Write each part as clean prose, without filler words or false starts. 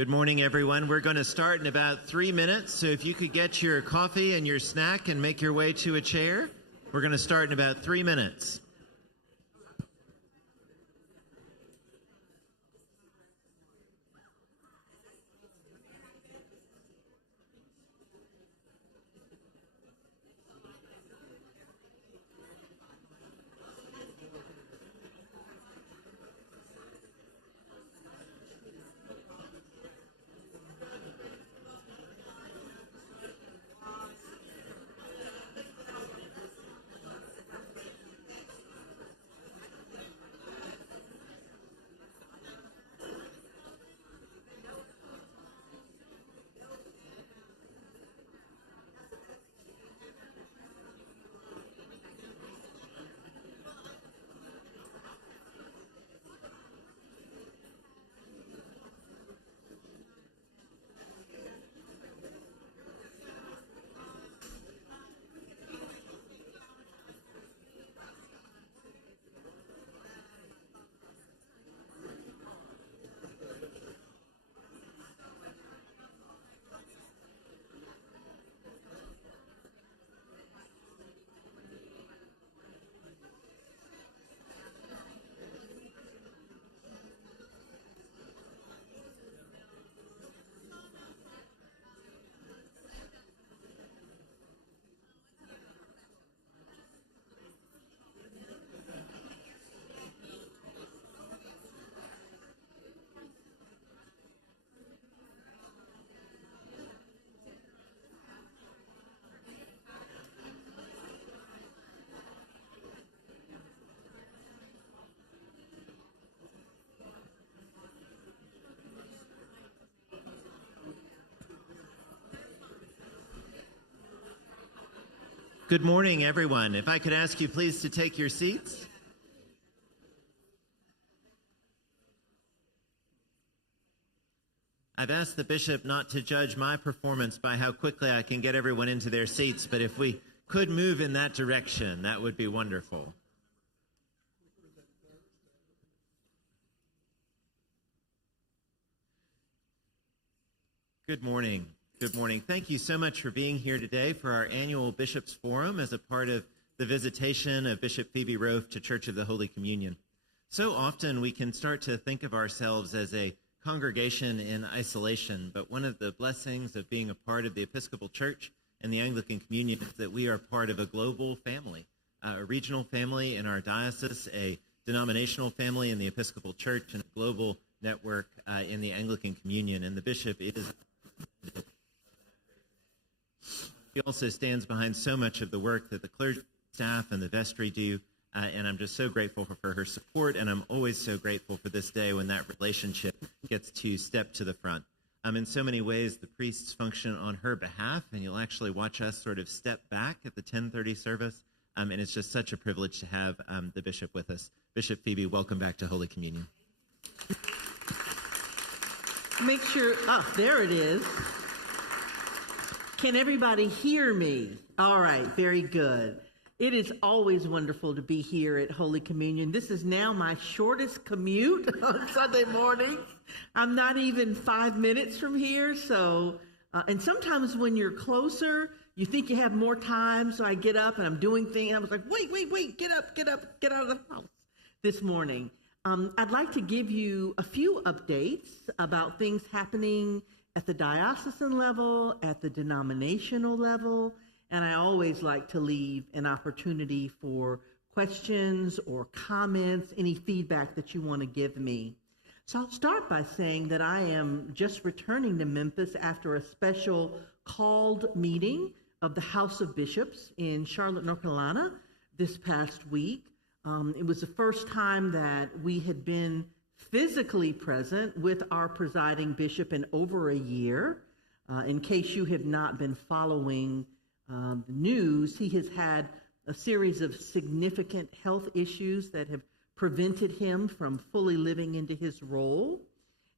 Good morning, everyone. We're going to start in about 3 minutes, so if you could get your coffee and your snack and make your way to a chair, we're going to start in about 3 minutes. Good morning, everyone. If I could ask you please to take your seats. I've asked the bishop not to judge my performance by how quickly I can get everyone into their seats, but if we could move in that direction, that would be wonderful. Good morning. Good morning. Thank you so much for being here today for our annual Bishops' Forum as a part of the visitation of Bishop Phoebe Roaf to Church of the Holy Communion. So often we can start to think of ourselves as a congregation in isolation, but one of the blessings of being a part of the Episcopal Church and the Anglican Communion is that we are part of a global family, a regional family in our diocese, a denominational family in the Episcopal Church, and a global network in the Anglican Communion. And the bishop is... He also stands behind so much of the work that the clergy, staff, and the vestry do, and I'm just so grateful for her support, and I'm always so grateful for this day when that relationship gets to step to the front. In so many ways, the priests function on her behalf, and you'll actually watch us sort of step back at the 10:30 service, and it's just such a privilege to have the bishop with us. Bishop Phoebe, welcome back to Holy Communion. Make sure, there it is. Can everybody hear me? All right, very good. It is always wonderful to be here at Holy Communion. This is now my shortest commute on Sunday mornings. I'm not even 5 minutes from here, so, and sometimes when you're closer, you think you have more time, so I get up and I'm doing things, and I was like, wait, get up, get out of the house this morning. I'd like to give you a few updates about things happening at the diocesan level, at the denominational level, and I always like to leave an opportunity for questions or comments, any feedback that you want to give me. So I'll start by saying that I am just returning to Memphis after a special called meeting of the House of Bishops in Charlotte, North Carolina this past week. It was the first time that we had been physically present with our presiding bishop in over a year. In case you have not been following the news, he has had a series of significant health issues that have prevented him from fully living into his role.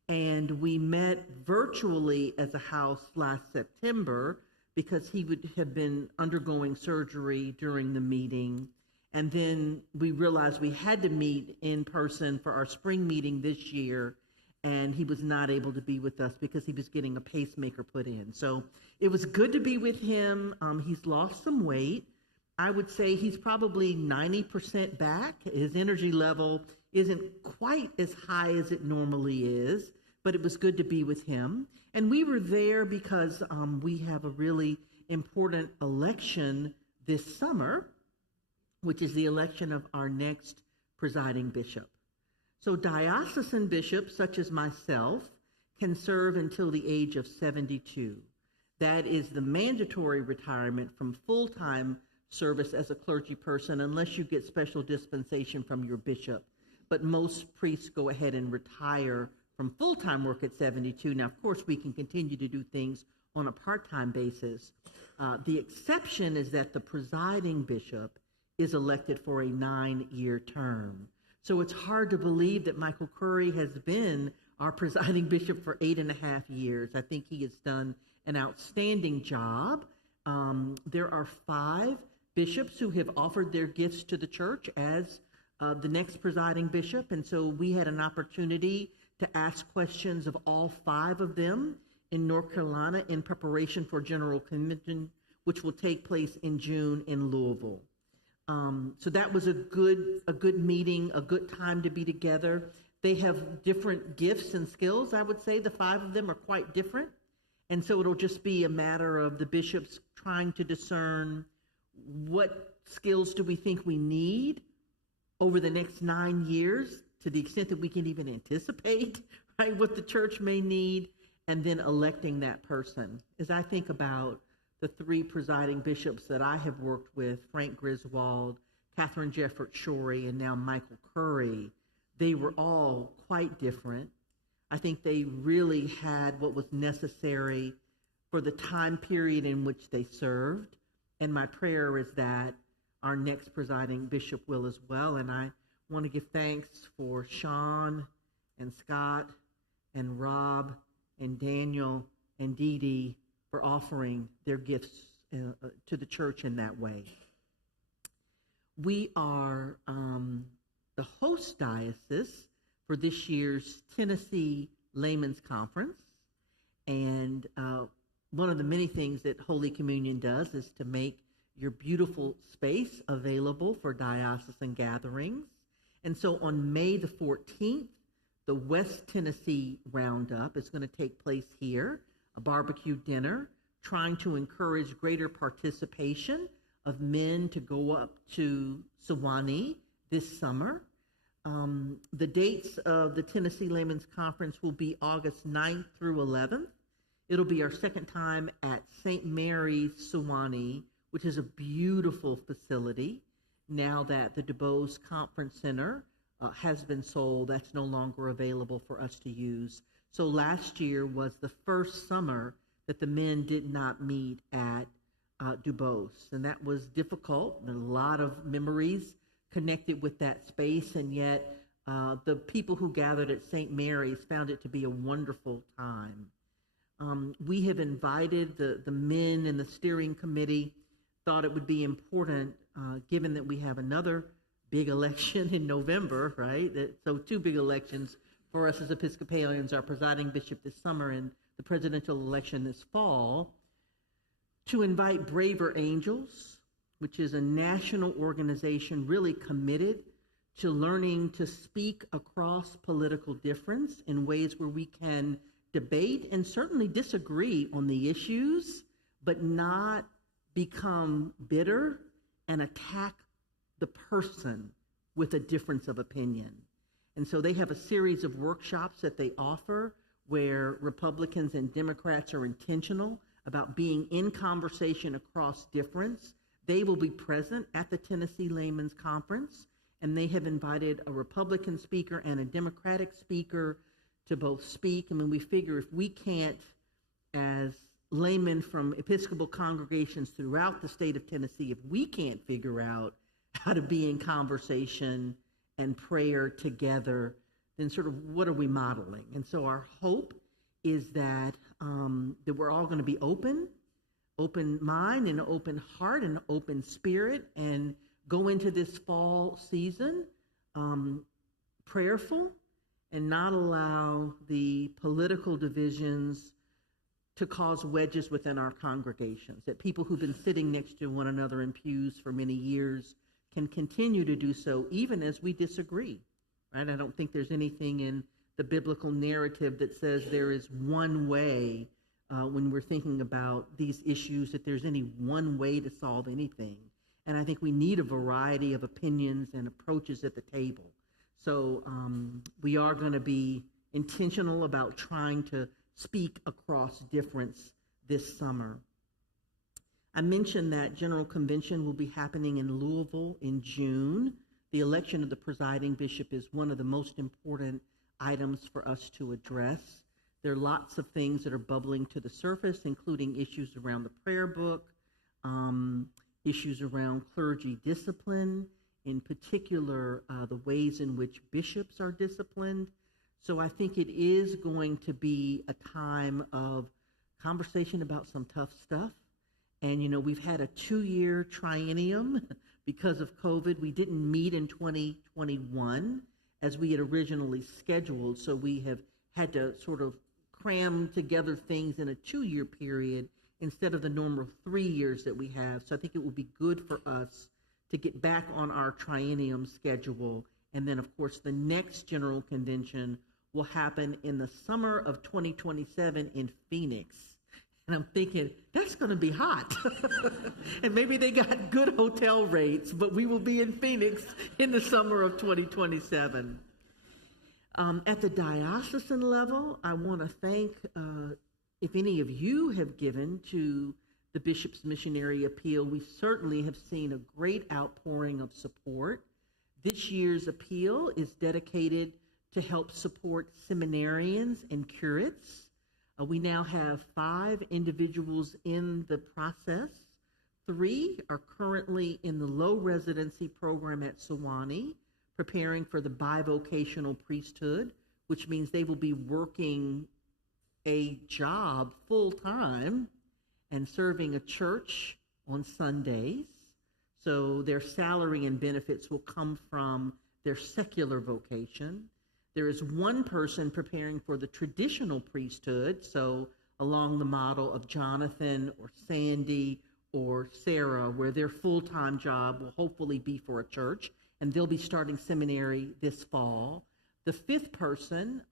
And we met virtually as a house last September because he would have been undergoing surgery during the meeting. And then we realized we had to meet in person for our spring meeting this year. and he was not able to be with us because he was getting a pacemaker put in. So it was good to be with him. He's lost some weight. I would say he's probably 90% back. His energy level isn't quite as high as it normally is, but it was good to be with him. And we were there because we have a really important election this summer, which is the election of our next presiding bishop. So diocesan bishops, such as myself, can serve until the age of 72. That is the mandatory retirement from full-time service as a clergy person, unless you get special dispensation from your bishop. But most priests go ahead and retire from full-time work at 72. Now, of course, we can continue to do things on a part-time basis. The exception is that the presiding bishop is elected for a 9-year term. So it's hard to believe that Michael Curry has been our presiding bishop for 8.5 years. I think he has done an outstanding job. There are 5 bishops who have offered their gifts to the church as the next presiding bishop, and so we had an opportunity to ask questions of all 5 of them in North Carolina in preparation for General Convention, which will take place in June in Louisville. So that was a good meeting, a good time to be together. They have different gifts and skills, I would say. The 5 of them are quite different. And so it'll just be a matter of the bishops trying to discern what skills do we think we need over the next 9 years, to the extent that we can even anticipate, right, what the church may need, and then electing that person. As I think about the 3 presiding bishops that I have worked with, Frank Griswold, Catherine Jeffert Shorey, and now Michael Curry, they were all quite different. I think they really had what was necessary for the time period in which they served. And my prayer is that our next presiding bishop will as well. And I want to give thanks for Sean and Scott and Rob and Daniel and Dee Dee for offering their gifts to the church in that way. We are the host diocese for this year's Tennessee Laymen's Conference. And one of the many things that Holy Communion does is to make your beautiful space available for diocesan gatherings. And so on May the 14th, the West Tennessee Roundup is going to take place here, a barbecue dinner, trying to encourage greater participation of men to go up to Sewanee this summer. The dates of the Tennessee Laymen's Conference will be August 9th through 11th. It'll be our second time at St. Mary's, Sewanee, which is a beautiful facility. Now that the DuBose Conference Center has been sold, that's no longer available for us to use. So last year was the first summer that the men did not meet at DuBose, and that was difficult, and a lot of memories connected with that space, and yet the people who gathered at St. Mary's found it to be a wonderful time. We have invited the men in the steering committee, thought it would be important, given that we have another big election in November, right? So 2 big elections for us as Episcopalians, our presiding bishop this summer and the presidential election this fall, to invite Braver Angels, which is a national organization really committed to learning to speak across political difference in ways where we can debate and certainly disagree on the issues, but not become bitter and attack the person with a difference of opinion. And so they have a series of workshops that they offer where Republicans and Democrats are intentional about being in conversation across difference. They will be present at the Tennessee Laymen's Conference, and they have invited a Republican speaker and a Democratic speaker to both speak. I mean, we figure if we can't, as laymen from Episcopal congregations throughout the state of Tennessee, if we can't figure out how to be in conversation and prayer together, then sort of what are we modeling? And so our hope is that that we're all going to be open mind and open heart and open spirit, and go into this fall season prayerful and not allow the political divisions to cause wedges within our congregations, that people who've been sitting next to one another in pews for many years can continue to do so even as we disagree, right? I don't think there's anything in the biblical narrative that says there is one way when we're thinking about these issues, that there's any one way to solve anything. And I think we need a variety of opinions and approaches at the table. So we are going to be intentional about trying to speak across difference this summer. I mentioned that General Convention will be happening in Louisville in June. The election of the presiding bishop is one of the most important items for us to address. There are lots of things that are bubbling to the surface, including issues around the prayer book, issues around clergy discipline, in particular the ways in which bishops are disciplined. So I think it is going to be a time of conversation about some tough stuff. And, you know, we've had a 2-year triennium because of COVID. We didn't meet in 2021 as we had originally scheduled. So we have had to sort of cram together things in a 2-year period instead of the normal 3 years that we have. So I think it will be good for us to get back on our triennium schedule. And then, of course, the next General Convention will happen in the summer of 2027 in Phoenix. And I'm thinking, that's going to be hot. And maybe they got good hotel rates, but we will be in Phoenix in the summer of 2027. At the diocesan level, I want to thank, if any of you have given to the Bishop's Missionary Appeal, we certainly have seen a great outpouring of support. This year's appeal is dedicated to help support seminarians and curates. We now have 5 individuals in the process. 3 are currently in the low residency program at Sewanee, preparing for the bivocational priesthood, which means they will be working a job full-time and serving a church on Sundays. So their salary and benefits will come from their secular vocation. There is 1 person preparing for the traditional priesthood, so along the model of Jonathan or Sandy or Sarah, where their full-time job will hopefully be for a church, and they'll be starting seminary this fall. The 5th person,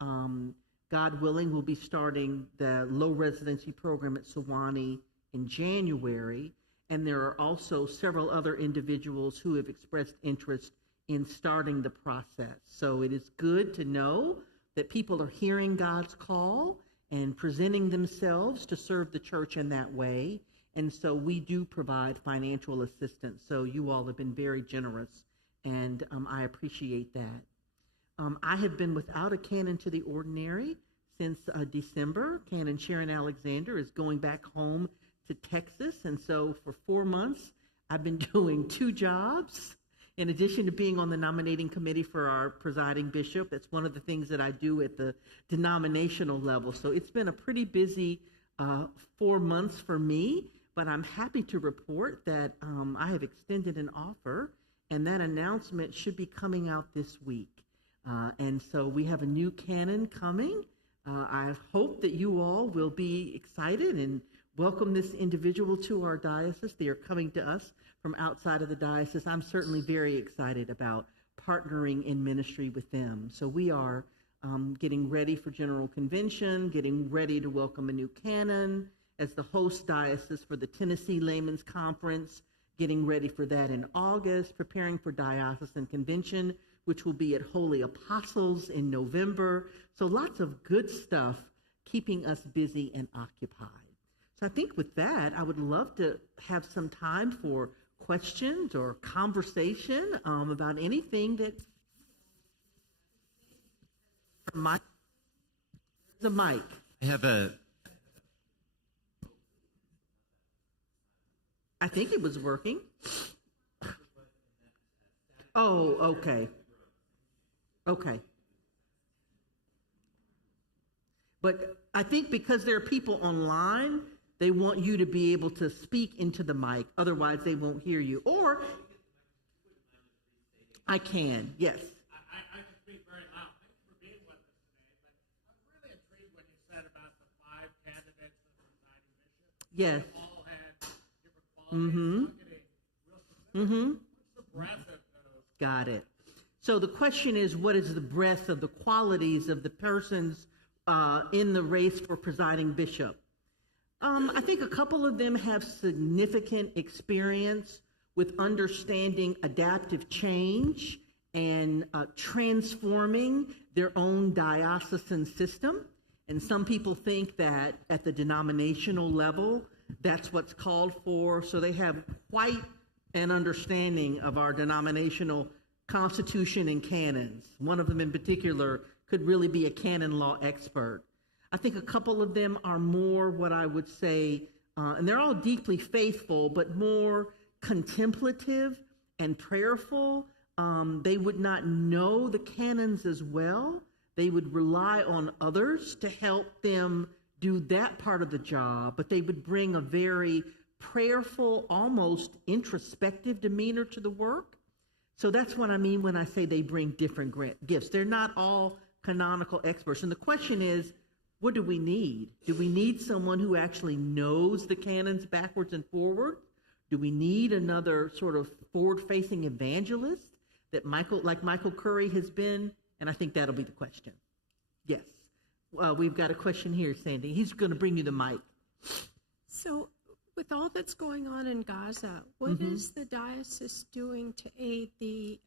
God willing, will be starting the low residency program at Sewanee in January, and there are also several other individuals who have expressed interest in starting the process. So it is good to know that people are hearing God's call and presenting themselves to serve the church in that way. And so we do provide financial assistance. So you all have been very generous, and I appreciate that. I have been without a canon to the ordinary since December. Canon Sharon Alexander is going back home to Texas, and so for 4 months, I've been doing 2 jobs. In addition to being on the nominating committee for our presiding bishop, that's one of the things that I do at the denominational level. So it's been a pretty busy 4 months for me, but I'm happy to report that I have extended an offer, and that announcement should be coming out this week. And so we have a new canon coming. I hope that you all will be excited and welcome this individual to our diocese. They are coming to us from outside of the diocese. I'm certainly very excited about partnering in ministry with them. So we are getting ready for General Convention, getting ready to welcome a new canon as the host diocese for the Tennessee Laymen's Conference, getting ready for that in August, preparing for Diocesan Convention, which will be at Holy Apostles in November. So lots of good stuff keeping us busy and occupied. So I think with that, I would love to have some time for questions or conversation about anything that the mic. I think it was working. Oh, okay. Okay. But I think because there are people online, they want you to be able to speak into the mic. Otherwise, they won't hear you. Or I can, yes. I can speak very loud. Thanks for being with us Yes. all had different qualities. What's the breadth of those? Got it. So the question is, what is the breadth of the qualities of the persons in the race for presiding bishop? I think a couple of them have significant experience with understanding adaptive change and transforming their own diocesan system. And some people think that at the denominational level, that's what's called for. So they have quite an understanding of our denominational constitution and canons. One of them in particular could really be a canon law expert. I think a couple of them are more what I would say, and they're all deeply faithful, but more contemplative and prayerful. They would not know the canons as well. They would rely on others to help them do that part of the job, but they would bring a very prayerful, almost introspective demeanor to the work. So that's what I mean when I say they bring different gifts. They're not all canonical experts. And the question is, what do we need? Do we need someone who actually knows the canons backwards and forward? Do we need another sort of forward-facing evangelist that Michael Curry has been? And I think that'll be the question. Yes. We've got a question here, Sandy. He's going to bring you the mic. So, with all that's going on in Gaza, what is the diocese doing to aid the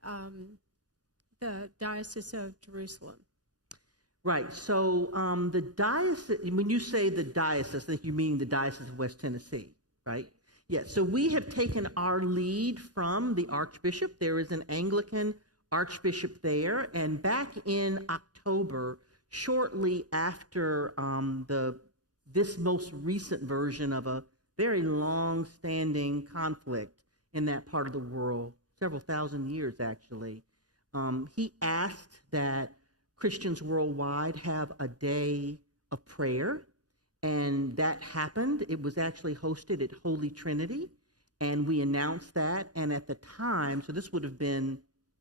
Diocese of Jerusalem? Right. So the diocese, when you say the diocese, I think you mean the Diocese of West Tennessee, right? Yes. So we have taken our lead from the Archbishop. There is an Anglican Archbishop there. And back in October, shortly after this most recent version of a very long-standing conflict in that part of the world, several thousand years actually, he asked that Christians worldwide have a day of prayer, and that happened. It was actually hosted at Holy Trinity, and we announced that, and at the time, so this would have been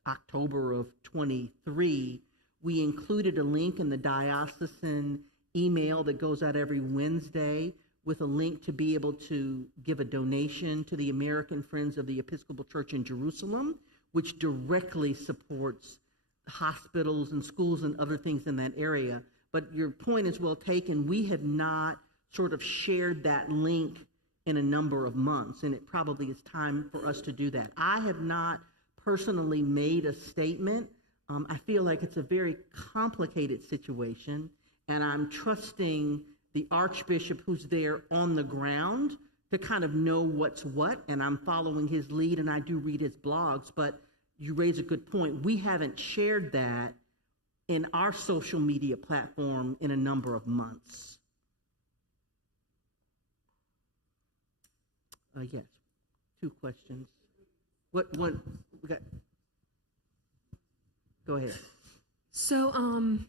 October of 23, we included a link in the diocesan email that goes out every Wednesday with a link to be able to give a donation to the American Friends of the Episcopal Church in Jerusalem, which directly supports hospitals and schools and other things in that area. But your point is well taken. We have not sort of shared that link in a number of months, and it probably is time for us to do that. I have not personally made a statement. I feel like it's a very complicated situation, and I'm trusting the Archbishop who's there on the ground to kind of know what's what, and I'm following his lead, and I do read his blogs, but you raise a good point. We haven't shared that in our social media platform in a number of months. Yes, 2 questions. What we got? Go ahead. So I'm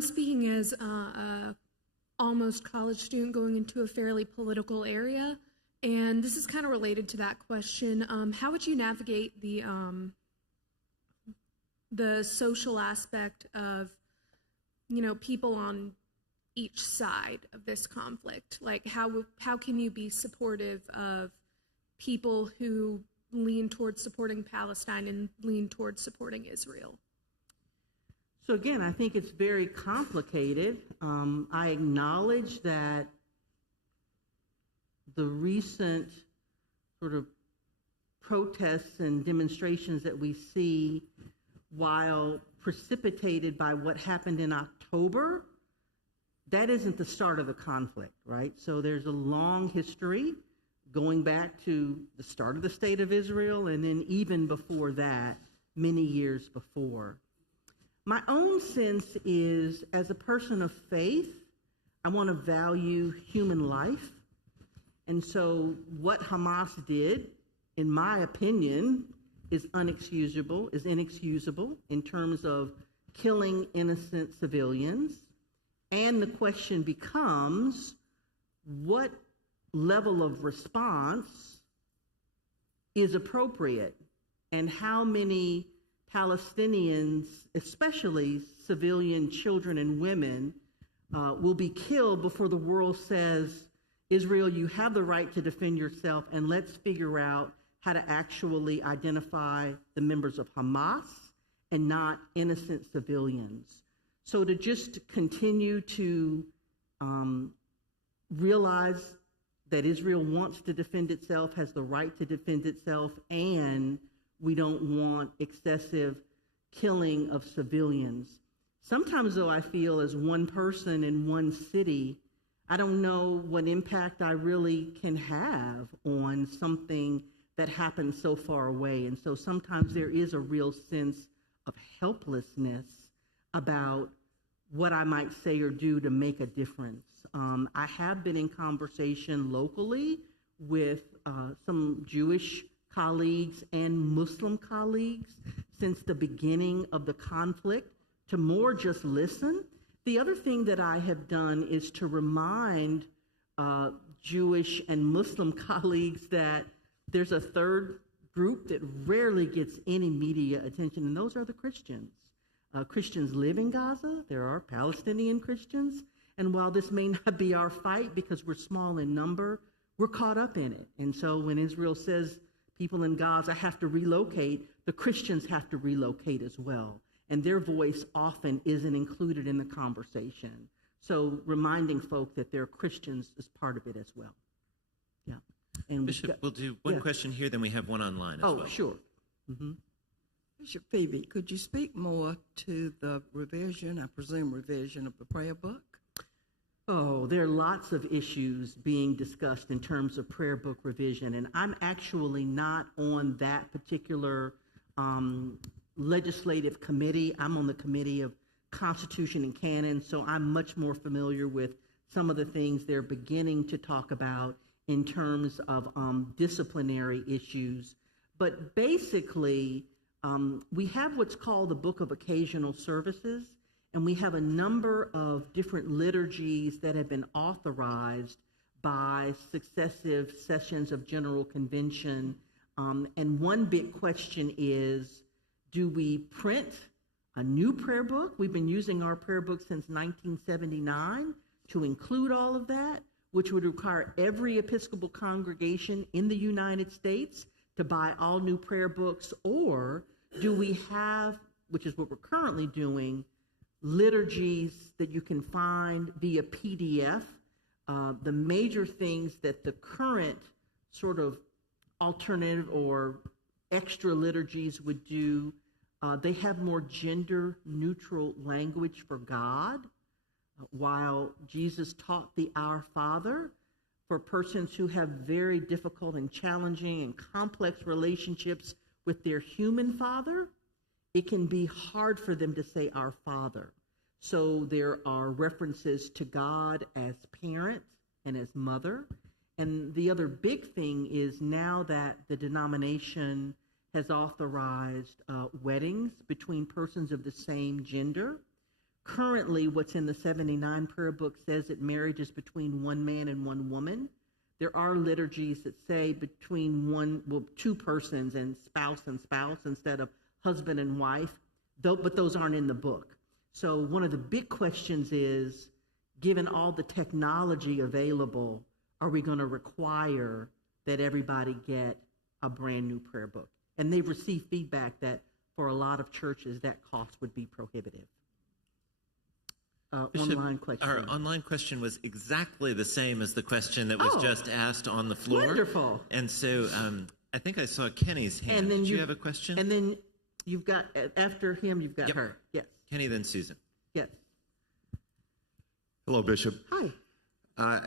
speaking as a almost college student going into a fairly political area, and this is kind of related to that question. How would you navigate the social aspect of, people on each side of this conflict? Like, how can you be supportive of people who lean towards supporting Palestine and lean towards supporting Israel? So again, I think it's very complicated. I acknowledge that the recent sort of protests and demonstrations that we see, while precipitated by what happened in October, that isn't the start of the conflict, right? So there's a long history going back to the start of the State of Israel, and then even before that, many years before. My own sense is, as a person of faith, I want to value human life. And so what Hamas did, in my opinion, is inexcusable in terms of killing innocent civilians. And the question becomes, what level of response is appropriate, and how many Palestinians, especially civilian children and women, will be killed before the world says Israel, you have the right to defend yourself, and let's figure out how to actually identify the members of Hamas and not innocent civilians. So to just continue to realize that Israel wants to defend itself, has the right to defend itself, and we don't want excessive killing of civilians. Sometimes, though, I feel as one person in one city, I don't know what impact I really can have on something that happens so far away. And so sometimes there is a real sense of helplessness about what I might say or do to make a difference. I have been in conversation locally with some Jewish colleagues and Muslim colleagues since the beginning of the conflict to more just listen. The other thing that I have done is to remind Jewish and Muslim colleagues that there's a third group that rarely gets any media attention, and those are the Christians. Christians live in Gaza. There are Palestinian Christians. And while this may not be our fight because we're small in number, we're caught up in it. And so when Israel says people in Gaza have to relocate, the Christians have to relocate as well. And their voice often isn't included in the conversation. So reminding folk that they're Christians is part of it as well. Yeah. And Bishop, we'll do one question here, then we have one online as well. Oh, sure. Mm-hmm. Bishop Phoebe, could you speak more to the revision, I presume revision of the prayer book? Oh, there are lots of issues being discussed in terms of prayer book revision, and I'm actually not on that particular legislative committee. I'm on the Committee of Constitution and Canon, so I'm much more familiar with some of the things they're beginning to talk about in terms of disciplinary issues. But basically, we have what's called the Book of Occasional Services, and we have a number of different liturgies that have been authorized by successive sessions of General Convention. And one big question is, do we print a new prayer book? We've been using our prayer book since 1979 to include all of that, which would require every Episcopal congregation in the United States to buy all new prayer books, or do we have, which is what we're currently doing, liturgies that you can find via PDF? The major things that the current sort of alternative or extra liturgies would do, they have more gender neutral language for God. While Jesus taught the Our Father for persons who have very difficult and challenging and complex relationships with their human father, it can be hard for them to say Our Father. So there are references to God as parent and as mother. And the other big thing is now that the denomination has authorized weddings between persons of the same gender. Currently, what's in the 79 prayer book says that marriage is between one man and one woman. There are liturgies that say between two persons and spouse instead of husband and wife, but those aren't in the book. So one of the big questions is, given all the technology available, are we going to require that everybody get a brand new prayer book? And they've received feedback that for a lot of churches, that cost would be prohibitive. Bishop, online question. Our online question was exactly the same as the question that was just asked on the floor. Wonderful. And so I think I saw Kenny's hand. And then Did you have a question? And then you've got, after him, you've got her. Yes. Kenny, then Susan. Yes. Hello, Bishop. Hi.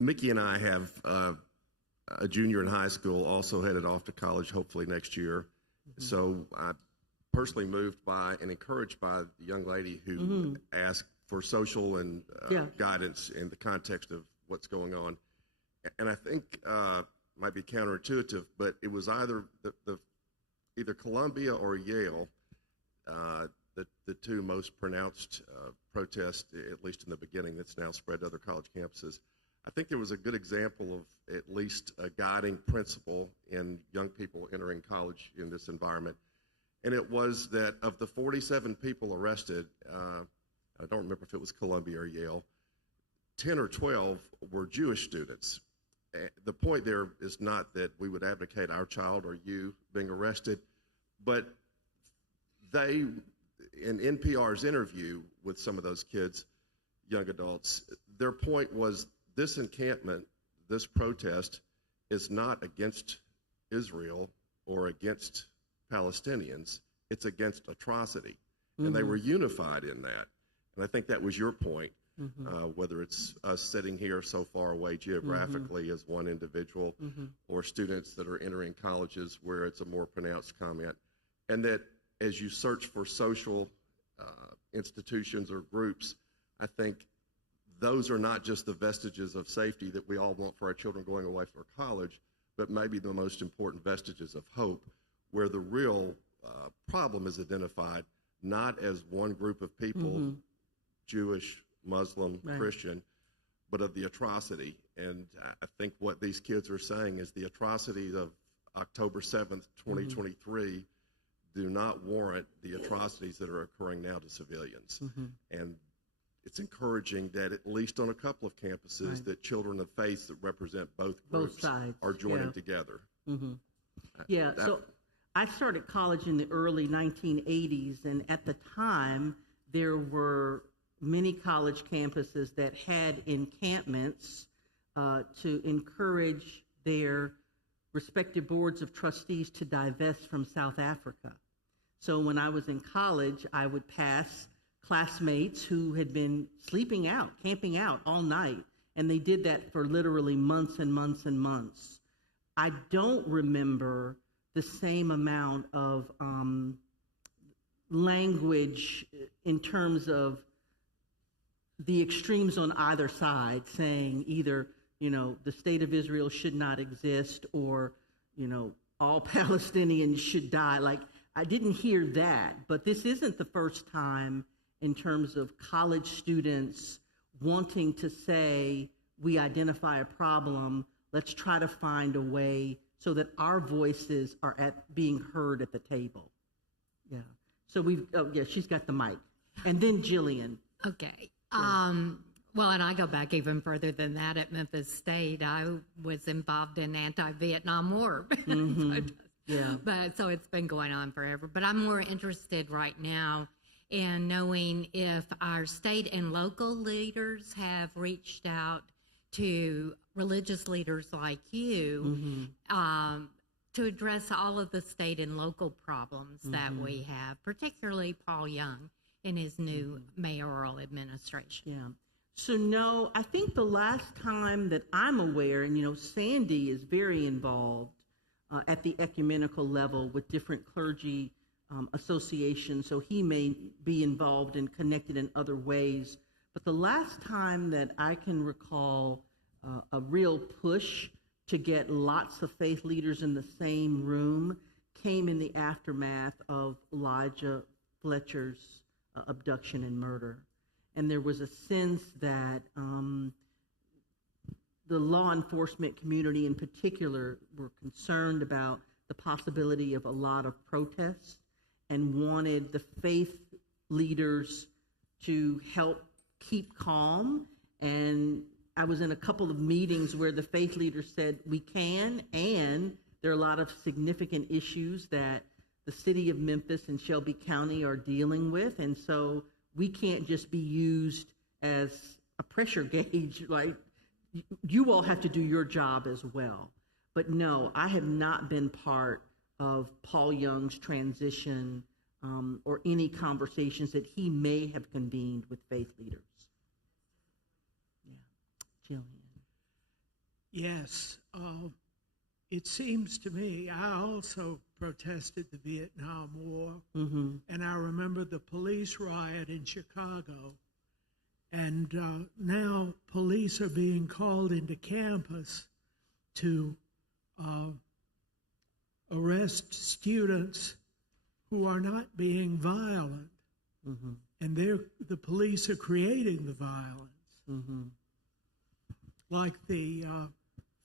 Mickey and I have a junior in high school, also headed off to college, hopefully next year. Mm-hmm. So I personally moved by and encouraged by the young lady who asked for social and guidance in the context of what's going on. And I think might be counterintuitive, but it was either either Columbia or Yale, the two most pronounced protests, at least in the beginning, that's now spread to other college campuses. I think there was a good example of at least a guiding principle in young people entering college in this environment. And it was that of the 47 people arrested, I don't remember if it was Columbia or Yale, 10 or 12 were Jewish students. The point there is not that we would advocate our child or you being arrested, but they, in NPR's interview with some of those kids, young adults, their point was this encampment, this protest is not against Israel or against Palestinians, it's against atrocity. And they were unified in that. And I think that was your point, whether it's us sitting here so far away geographically as one individual or students that are entering colleges where it's a more pronounced comment. And that as you search for social institutions or groups, I think those are not just the vestiges of safety that we all want for our children going away for college, but maybe the most important vestiges of hope, where the real problem is identified not as one group of people, Jewish, Muslim, Christian, but of the atrocity. And I think what these kids are saying is the atrocities of October 7th, 2023 do not warrant the atrocities that are occurring now to civilians. And it's encouraging that at least on a couple of campuses that children of faith that represent both groups sides, are joining together. So I started college in the early 1980s, and at the time, there were many college campuses that had encampments to encourage their respective boards of trustees to divest from South Africa. So when I was in college, I would pass classmates who had been sleeping out, camping out all night, and they did that for literally months and months and months. I don't remember the same amount of language in terms of the extremes on either side, saying either, the state of Israel should not exist or, all Palestinians should die. Like, I didn't hear that, but this isn't the first time in terms of college students wanting to say, we identify a problem, let's try to find a way so that our voices are being heard at the table. Yeah. So she's got the mic. And then Jillian. Okay. Well, and I go back even further than that. At Memphis State, I was involved in anti-Vietnam War. But so it's been going on forever. But I'm more interested right now in knowing if our state and local leaders have reached out to religious leaders like you to address all of the state and local problems that we have, particularly Paul Young in his new mayoral administration. Yeah. So no, I think the last time that I'm aware, and Sandy is very involved at the ecumenical level with different clergy associations, so he may be involved and connected in other ways. But the last time that I can recall a real push to get lots of faith leaders in the same room came in the aftermath of Elijah Fletcher's abduction and murder. And there was a sense that the law enforcement community in particular were concerned about the possibility of a lot of protests and wanted the faith leaders to help keep calm. And I was in a couple of meetings where the faith leaders said we can, and there are a lot of significant issues that the city of Memphis and Shelby County are dealing with, and so we can't just be used as a pressure gauge, like you all have to do your job as well. But no, I have not been part of Paul Young's transition or any conversations that he may have convened with faith leaders. Yeah, Jillian. Yes, it seems to me, I also protested the Vietnam War, and I remember the police riot in Chicago, and now police are being called into campus to arrest students who are not being violent, and the police are creating the violence. Like the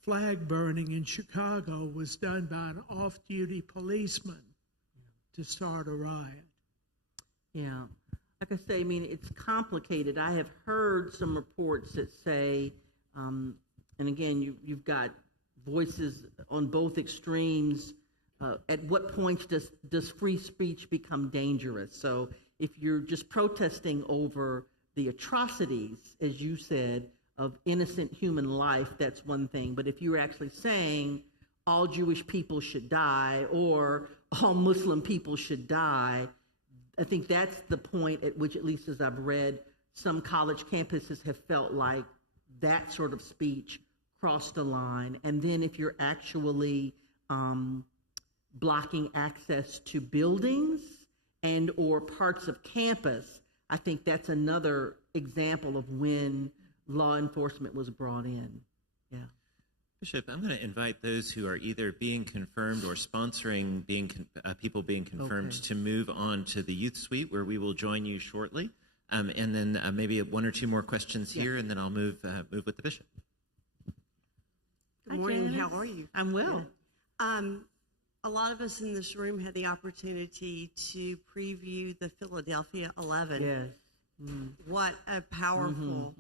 flag burning in Chicago was done by an off-duty policeman to start a riot. Yeah. like I say, I mean, it's complicated. I have heard some reports that say, and again, you've got voices on both extremes. At what point does free speech become dangerous? So if you're just protesting over the atrocities, as you said, of innocent human life, that's one thing. But if you're actually saying all Jewish people should die or all Muslim people should die, I think that's the point at which, at least as I've read, some college campuses have felt like that sort of speech crossed the line. And then if you're actually blocking access to buildings and or parts of campus, I think that's another example of when law enforcement was brought in. Yeah. Bishop, I'm going to invite those who are either being confirmed or sponsoring people being confirmed to move on to the youth suite, where we will join you shortly. And then maybe one or two more questions here, and then I'll move with the bishop. Good morning. How are you? I'm well. A lot of us in this room had the opportunity to preview the Philadelphia 11. Yes. What a powerful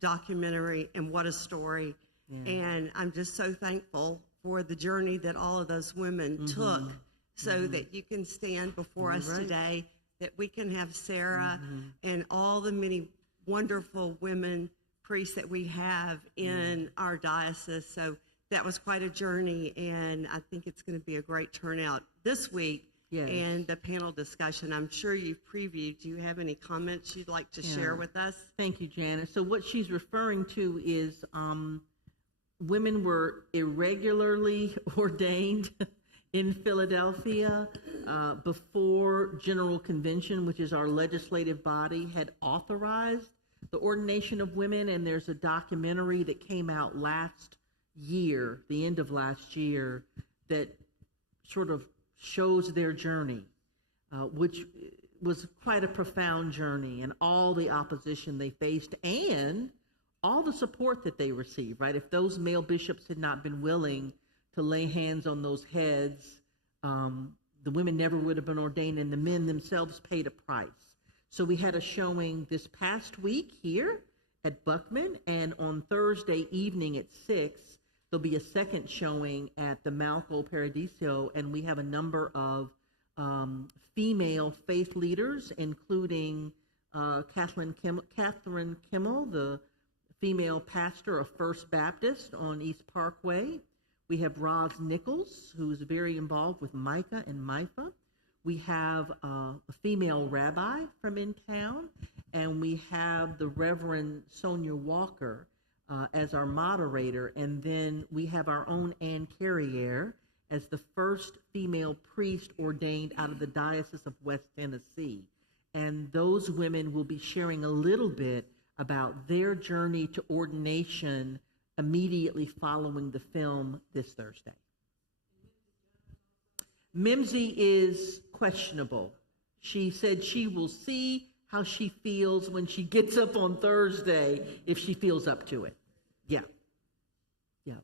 documentary, and what a story. Yeah. And I'm just so thankful for the journey that all of those women took, so that you can stand before us today, that we can have Sarah and all the many wonderful women priests that we have in our diocese. So that was quite a journey, and I think it's going to be a great turnout this week. Yes. And the panel discussion, I'm sure you've previewed. Do you have any comments you'd like to share with us? Thank you, Janet. So what she's referring to is women were irregularly ordained in Philadelphia before General Convention, which is our legislative body, had authorized the ordination of women. And there's a documentary that came out last year, the end of last year, that sort of shows their journey, which was quite a profound journey, and all the opposition they faced and all the support that they received, right? If those male bishops had not been willing to lay hands on those heads, the women never would have been ordained, and the men themselves paid a price. So we had a showing this past week here at Buckman, and on Thursday evening at 6, there'll be a second showing at the Malco Paradiso, and we have a number of female faith leaders, including Catherine Kimmel, the female pastor of First Baptist on East Parkway. We have Roz Nichols, who's very involved with Micah and MIFA. We have a female rabbi from in town, and we have the Reverend Sonia Walker as our moderator, and then we have our own Ann Carriere as the first female priest ordained out of the Diocese of West Tennessee. And those women will be sharing a little bit about their journey to ordination immediately following the film this Thursday. Mimsy is questionable. She said she will see how she feels when she gets up on Thursday, if she feels up to it. Yeah. Yeah.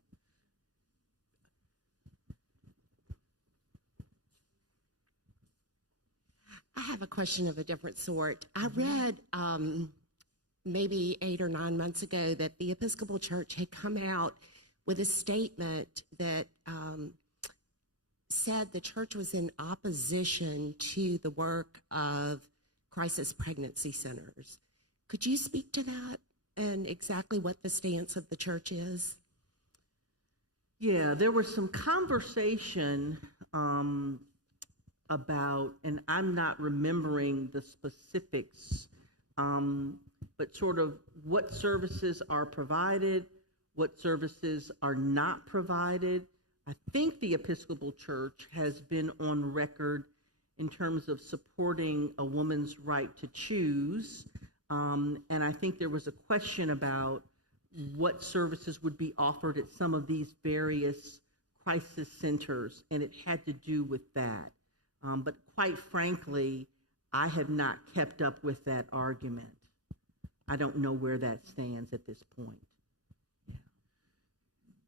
I have a question of a different sort. I read maybe 8 or 9 months ago that the Episcopal Church had come out with a statement that said the church was in opposition to the work of crisis pregnancy centers. Could you speak to that and exactly what the stance of the church is? Yeah, there was some conversation about, and I'm not remembering the specifics, but sort of what services are provided, what services are not provided. I think the Episcopal Church has been on record in terms of supporting a woman's right to choose. And I think there was a question about what services would be offered at some of these various crisis centers, and it had to do with that. But quite frankly, I have not kept up with that argument. I don't know where that stands at this point. Yeah.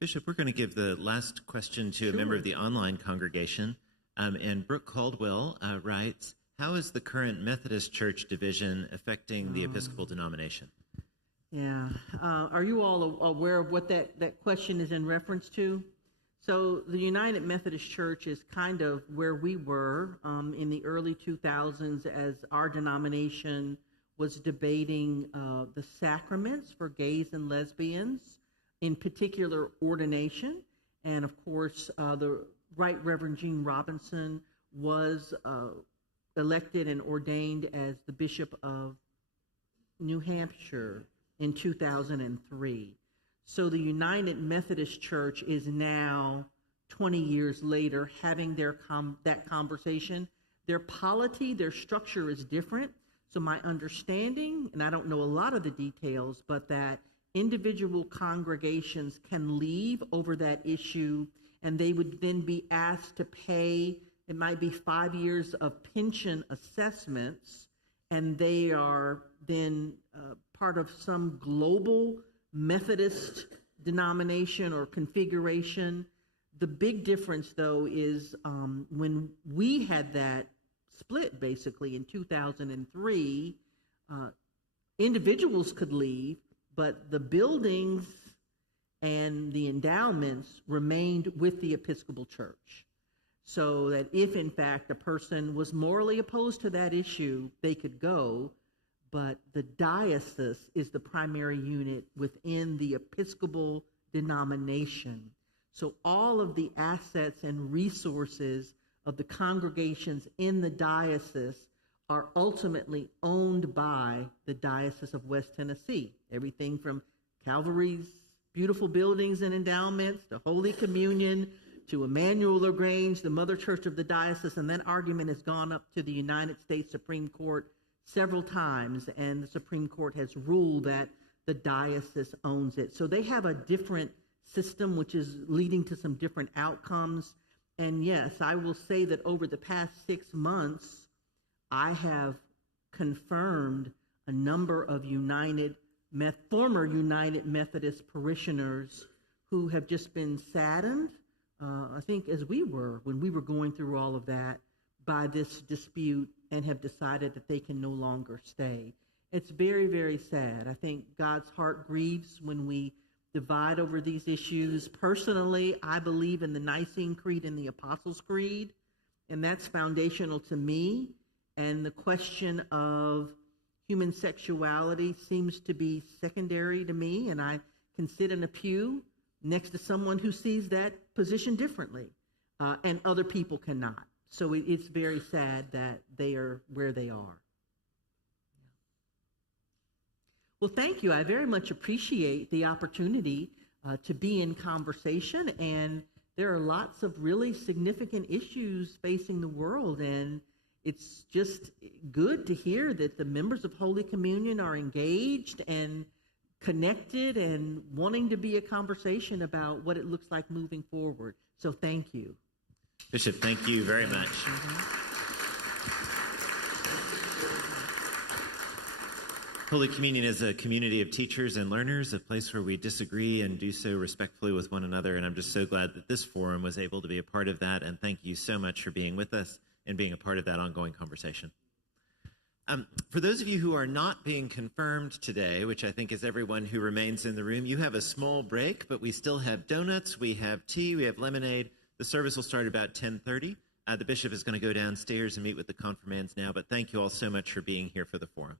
Bishop, we're going to give the last question to a member of the online congregation. And Brooke Caldwell writes, how is the current Methodist Church division affecting the Episcopal denomination? Yeah. Are you all aware of what that question is in reference to? So the United Methodist Church is kind of where we were in the early 2000s as our denomination was debating the sacraments for gays and lesbians, in particular ordination. And of course, the Right Reverend Gene Robinson was elected and ordained as the Bishop of New Hampshire in 2003. So the United Methodist Church is now, 20 years later, having that conversation. Their polity, their structure is different. So my understanding, and I don't know a lot of the details, but that individual congregations can leave over that issue, and they would then be asked to pay, it might be 5 years of pension assessments, and they are then part of some global Methodist denomination or configuration. The big difference, though, is when we had that split, basically, in 2003, individuals could leave, but the buildings and the endowments remained with the Episcopal Church. So that if, in fact, a person was morally opposed to that issue, they could go, but the diocese is the primary unit within the Episcopal denomination. So all of the assets and resources of the congregations in the diocese are ultimately owned by the Diocese of West Tennessee. Everything from Calvary's beautiful buildings and endowments to Holy Communion to Emmanuel LaGrange, the mother church of the diocese, and that argument has gone up to the United States Supreme Court several times, and the Supreme Court has ruled that the diocese owns it. So they have a different system, which is leading to some different outcomes. And yes, I will say that over the past 6 months, I have confirmed a number of former United Methodist parishioners who have just been saddened, I think as we were when we were going through all of that, by this dispute, and have decided that they can no longer stay. It's very, very sad. I think God's heart grieves when we divide over these issues. Personally, I believe in the Nicene Creed and the Apostles' Creed, and that's foundational to me. And the question of human sexuality seems to be secondary to me, and I can sit in a pew next to someone who sees that position differently, and other people cannot. So it's very sad that they are where they are. Well, thank you. I very much appreciate the opportunity to be in conversation, and there are lots of really significant issues facing the world, and it's just good to hear that the members of Holy Communion are engaged and connected and wanting to be a conversation about what it looks like moving forward. So thank you. Bishop, thank you very much. Holy Communion is a community of teachers and learners, a place where we disagree and do so respectfully with one another. And I'm just so glad that this forum was able to be a part of that. And thank you so much for being with us and being a part of that ongoing conversation. For those of you who are not being confirmed today, which I think is everyone who remains in the room, you have a small break, but we still have donuts, we have tea, we have lemonade. The service will start about 10:30. The bishop is going to go downstairs and meet with the confirmands now, but thank you all so much for being here for the forum.